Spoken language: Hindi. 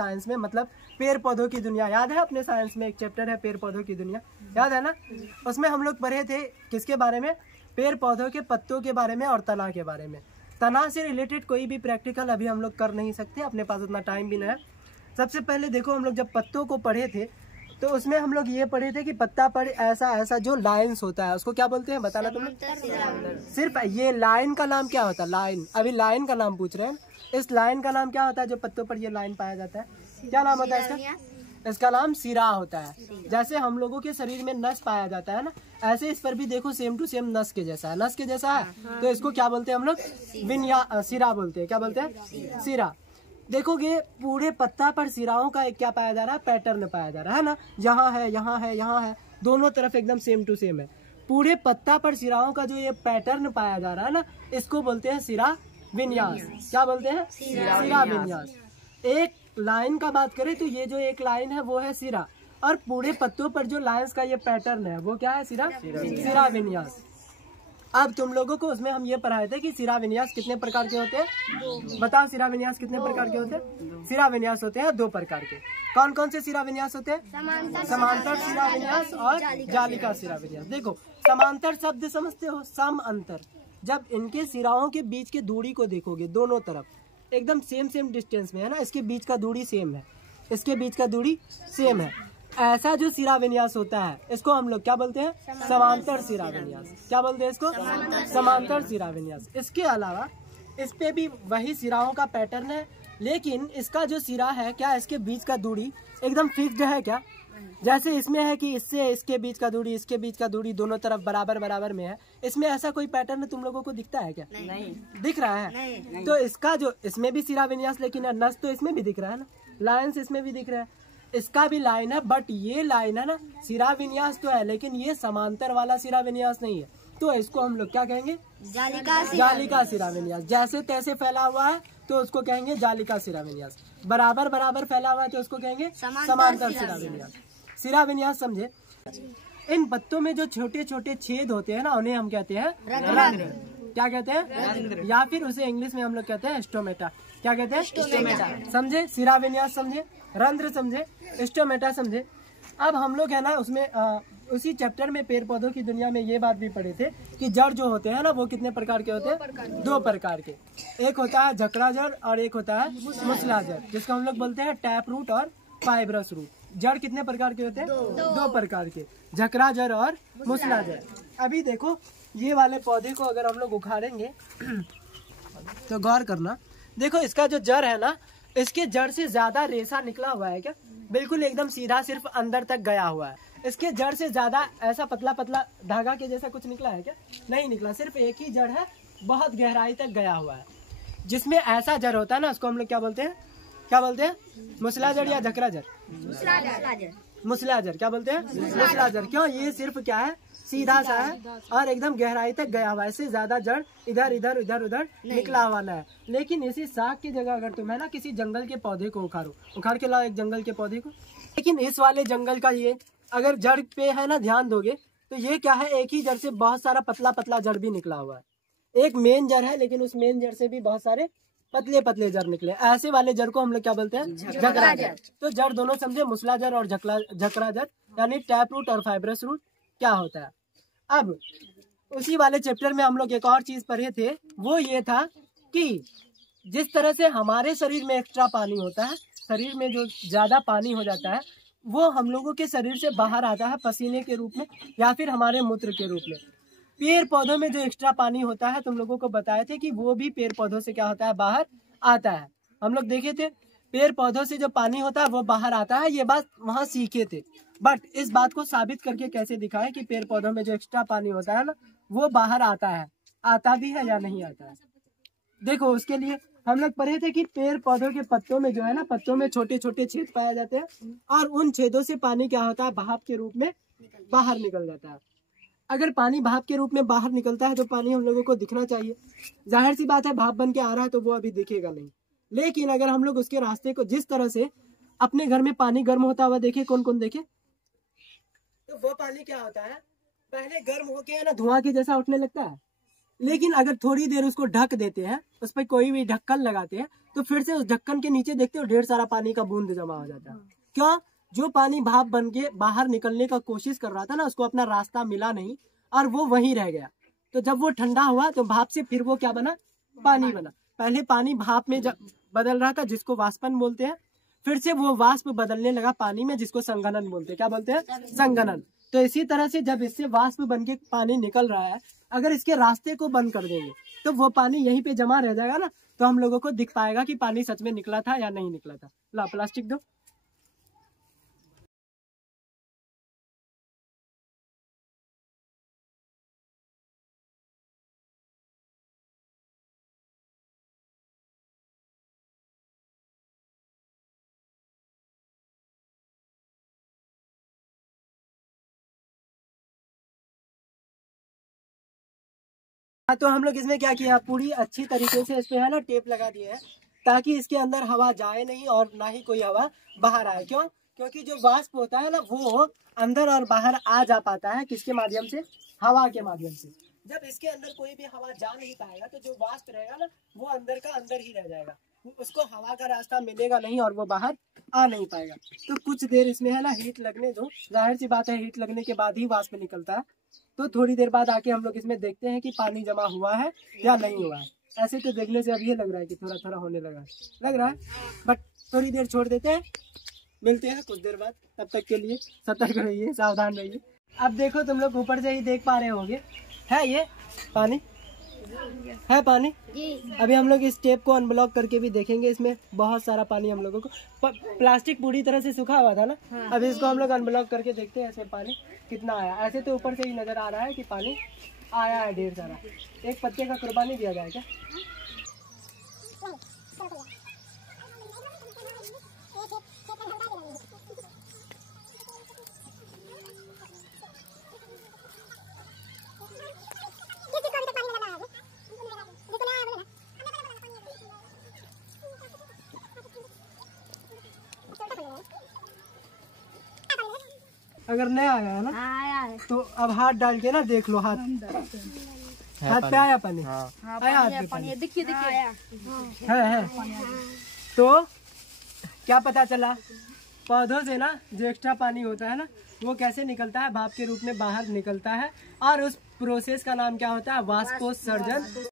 साइंस में, मतलब पेड़ पौधों की दुनिया। याद है अपने साइंस में एक चैप्टर है पेड़ पौधों की दुनिया, याद है ना? उसमें हम लोग पढ़े थे किसके बारे में? पेड़ पौधों के पत्तों के बारे में और तना के बारे में। तना से रिलेटेड कोई भी प्रैक्टिकल अभी हम लोग कर नहीं सकते, अपने पास उतना टाइम भी नहीं है। सबसे पहले देखो, हम लोग जब पत्तों को पढ़े थे तो उसमें हम लोग ये पढ़े थे कि पत्ता पर ऐसा ऐसा जो लाइन्स होता है उसको क्या बोलते हैं, बताना तुम लोग? सिर्फ ये लाइन का नाम क्या होता है? लाइन। अभी लाइन का नाम पूछ रहे हैं। इस लाइन का नाम क्या होता है जो पत्तों पर ये लाइन पाया जाता है? क्या नाम होता है इसका? इसका नाम सिरा होता है। जैसे हम लोगों के शरीर में नस पाया जाता है ना, ऐसे इस पर भी देखो सेम टू सेम नस के जैसा है। नस के जैसा है तो इसको क्या बोलते हैं हम लोग? सिरा बोलते हैं। क्या बोलते हैं? सिरा। देखोगे पूरे पत्ता पर सिराओं का एक क्या पाया जा रहा है? पैटर्न पाया जा रहा है ना। यहाँ है, यहाँ है, यहाँ है, दोनों तरफ एकदम सेम टू सेम है। पूरे पत्ता पर सिराओं का जो ये पैटर्न पाया जा रहा है ना, इसको बोलते हैं सिरा विन्यास। क्या बोलते हैं? सिरा विन्यास। एक लाइन का बात करें तो ये जो एक लाइन है वो है सिरा, और पूरे पत्तों पर जो लाइंस का ये पैटर्न है वो क्या है? सिरा विन्यास। अब तुम लोगों को उसमें हम ये पढ़ाए थे कि सिरा विन्यास कितने प्रकार के होते हैं? बताओ, सिरा विन्यास कितने प्रकार के होते हैं? सिरा विन्यास होते हैं 2 प्रकार के। कौन कौन से सिरा विन्यास होते हैं? समांतर सिरा विन्यास और जालिका सिरा विन्यास। देखो, समांतर शब्द समझते हो? सम अंतर। जब इनके सिराओं के बीच की दूरी को देखोगे, दोनों तरफ एकदम सेम डिस्टेंस में है ना, इसके बीच का दूरी सेम है, इसके बीच का दूरी सेम है, ऐसा जो सिरा विन्यास होता है इसको हम लोग क्या बोलते हैं? समांतर सिरा विन्यास। क्या बोलते हैं इसको? समांतर सिरा विन्यास। इसके अलावा इस पे भी वही सिराओं का पैटर्न है, लेकिन इसका जो सिरा है क्या, इसके बीच का दूरी एकदम फिक्स्ड है क्या? जैसे इसमें है कि इससे इसके बीच का दूरी, इसके बीच का दूरी दोनों तरफ बराबर में है, इसमें ऐसा कोई पैटर्न तुम लोगों को दिखता है क्या? नहीं दिख रहा है। नहीं। तो इसका जो, इसमें भी सिरा विन्यास, लेकिन नस तो इसमें भी दिख रहा है ना, लाइन्स इसमें भी दिख रहा है, इसका भी लाइन है, बट ये लाइन है ना सिरा विन्यास तो है, लेकिन ये समांतर वाला सिरा विन्यास नहीं है। तो इसको हम लोग क्या कहेंगे? जालिका सिरा विन्यास। जैसे तैसे फैला हुआ है तो उसको कहेंगे जालिका सिरा विन्यास। बराबर फैला हुआ है तो उसको कहेंगे समांतर सिरा विन्यास। सिरा विन्यास समझे? इन पत्तों में जो छोटे छोटे छेद होते हैं ना, उन्हें हम कहते हैं रंध्र। क्या कहते हैं? या फिर उसे इंग्लिश में हम लोग कहते हैं स्टोमेटा। क्या कहते हैं? स्टोमेटा। समझे? सिरा विन्यास समझे, रंध्र समझे, स्टोमेटा समझे। अब हम लोग है ना उसमें उसी चैप्टर में पेड़ पौधों की दुनिया में ये बात भी पढ़े थे कि जड़ जो होते हैं ना वो कितने प्रकार के होते हैं? 2 प्रकार के। एक होता है झकड़ा जड़ और एक होता है मुसला जड़, जिसको हम लोग बोलते हैं टैप रूट और फाइब्रस रूट। जड़ कितने प्रकार के होते हैं? 2 प्रकार के, झकड़ा जड़ और मुसला जड़। अभी देखो, ये वाले पौधे को अगर हम लोग उखाड़ेंगे तो गौर करना, देखो इसका जो जड़ है ना, इसके जड़ से ज्यादा रेशा निकला हुआ है क्या? बिल्कुल एकदम सीधा सिर्फ अंदर तक गया हुआ है। इसके जड़ से ज्यादा ऐसा पतला पतला धागा के जैसा कुछ निकला है क्या? नहीं निकला। सिर्फ एक ही जड़ है, बहुत गहराई तक गया हुआ है। जिसमें ऐसा जड़ होता है ना उसको हम लोग क्या बोलते हैं? क्या बोलते हैं? मुसला जड़ या झकड़ा जड़? मुसला जड़। क्या बोलते हैं? मुसला जड़। क्यों? ये सिर्फ क्या है? सीधा सा है और एकदम गहराई तक गया हुआ है। इससे ज्यादा जड़ इधर उधर निकला वाला है। लेकिन इसी साग की जगह अगर तुम है ना किसी जंगल के पौधे को उखाड़ के लाओ, एक जंगल के पौधे को, लेकिन इस वाले जंगल का ये अगर जड़ पे है ना ध्यान दोगे तो ये क्या है? एक ही जड़ से बहुत सारा पतला पतला जड़ भी निकला हुआ है। एक मेन जड़ है, लेकिन उस मेन जड़ से भी बहुत सारे पतले पतले जड़ निकले। ऐसे वाले जड़ को हम लोग क्या बोलते हैं? झकड़ा जड़। तो जड़ दोनों समझे, मुसला जड़ और झकड़ा जड़, यानी टैप रूट और फाइब्रस रूट क्या होता है। अब उसी वाले चैप्टर में हम लोग एक और चीज पढ़े थे, वो ये था कि जिस तरह से हमारे शरीर में एक्स्ट्रा पानी होता है, शरीर में जो ज्यादा पानी हो जाता है वो हम लोगों के शरीर से बाहर आता है पसीने के रूप में या फिर हमारे मूत्र के रूप में। पेड़ पौधों में जो एक्स्ट्रा पानी होता है तुम लोगों को बताए थे कि वो भी पेड़ पौधों से क्या होता है? बाहर आता है। हम लोग देखे थे पेड़ पौधों से जो पानी होता है वो बाहर आता है, ये बात वहाँ सीखे थे। बट इस बात को साबित करके कैसे दिखाएं कि पेड़ पौधों में जो एक्स्ट्रा पानी होता है ना वो बाहर आता है? आता भी है या नहीं आता है? देखो, उसके लिए हम लोग पढ़े थे कि पेड़ पौधों के पत्तों में जो है ना, पत्तों में छोटे छोटे छेद पाए जाते हैं और उन छेदों से पानी क्या होता है? भाप के रूप में बाहर निकल जाता है। अगर पानी भाप के रूप में बाहर निकलता है तो पानी हम लोगों को दिखना चाहिए। जाहिर सी बात है, भाप बन के आ रहा है तो वो अभी दिखेगा नहीं। लेकिन अगर हम लोग उसके रास्ते को, जिस तरह से अपने घर में पानी गर्म होता हुआ देखे, कौन कौन देखे, तो वो पानी क्या होता है? पहले गर्म होके है ना धुआं के जैसा उठने लगता है, लेकिन अगर थोड़ी देर उसको ढक देते हैं, उस पर कोई भी ढक्कन लगाते हैं, तो फिर से उस ढक्कन के नीचे देखते हो ढेर सारा पानी का बूंद जमा हो जाता है। क्यों? जो पानी भाप बन के बाहर निकलने का कोशिश कर रहा था ना, उसको अपना रास्ता मिला नहीं और वो वहीं रह गया। तो जब वो ठंडा हुआ तो भाप से फिर वो क्या बना? पानी बना। पहले पानी भाप में बदल रहा था, जिसको वाष्पन बोलते हैं। फिर से वो वाष्प बदलने लगा पानी में, जिसको संघनन बोलते हैं। क्या बोलते हैं? संघनन। तो इसी तरह से जब इससे वाष्प बन के पानी निकल रहा है, अगर इसके रास्ते को बंद कर देंगे तो वो पानी यहीं पे जमा रह जाएगा ना, तो हम लोगों को दिख पाएगा कि पानी सच में निकला था या नहीं निकला था। ला प्लास्टिक दो। तो हम लोग इसमें क्या किया, पूरी अच्छी तरीके से इस पे है ना टेप लगा दिए है, ताकि इसके अंदर हवा जाए नहीं और ना ही कोई हवा बाहर आए। क्यों? क्योंकि जो वाष्प होता है ना, वो अंदर और बाहर आ जा पाता है किसके माध्यम से? हवा के माध्यम से। जब इसके अंदर कोई भी हवा जा नहीं पाएगा तो जो वाष्प रहेगा ना, वो अंदर का अंदर ही रह जाएगा, उसको हवा का रास्ता मिलेगा नहीं और वो बाहर आ नहीं पाएगा। तो कुछ देर इसमें है ना हीट लगने दो। जाहिर सी बात है, हीट लगने के बाद ही वाष्प निकलता है। तो थोड़ी देर बाद आके हम लोग इसमें देखते हैं कि पानी जमा हुआ है या नहीं हुआ है। ऐसे तो देखने से अब ये लग रहा है कि थोड़ा थोड़ा होने लग रहा है, बट थोड़ी देर छोड़ देते हैं, मिलते हैं कुछ देर बाद। तब तक के लिए सतर्क रहिए, सावधान रहिए। अब देखो, तुम लोग ऊपर से ही देख पा रहे होंगे, है ये पानी है पानी। अभी हम लोग इस टेप को अनब्लॉक करके भी देखेंगे, इसमें बहुत सारा पानी हम लोगों को प्लास्टिक पूरी तरह से सूखा हुआ था ना। अभी इसको हम लोग अनब्लॉक करके देखते हैं इसमें पानी कितना आया। ऐसे तो ऊपर से ही नजर आ रहा है कि पानी आया है ढेर सारा। एक पत्ते का कुर्बानी दिया जाए क्या? अगर नहीं आया है ना, आया है। तो अब हाथ डाल के ना देख लो, हाथ पे आया पानी। आया हाथ पे पानी, देखिए है। तो क्या पता चला? पौधों से ना जो एक्स्ट्रा पानी होता है ना, वो कैसे निकलता है? भाप के रूप में बाहर निकलता है, और उस प्रोसेस का नाम क्या होता है? वाष्पोत्सर्जन।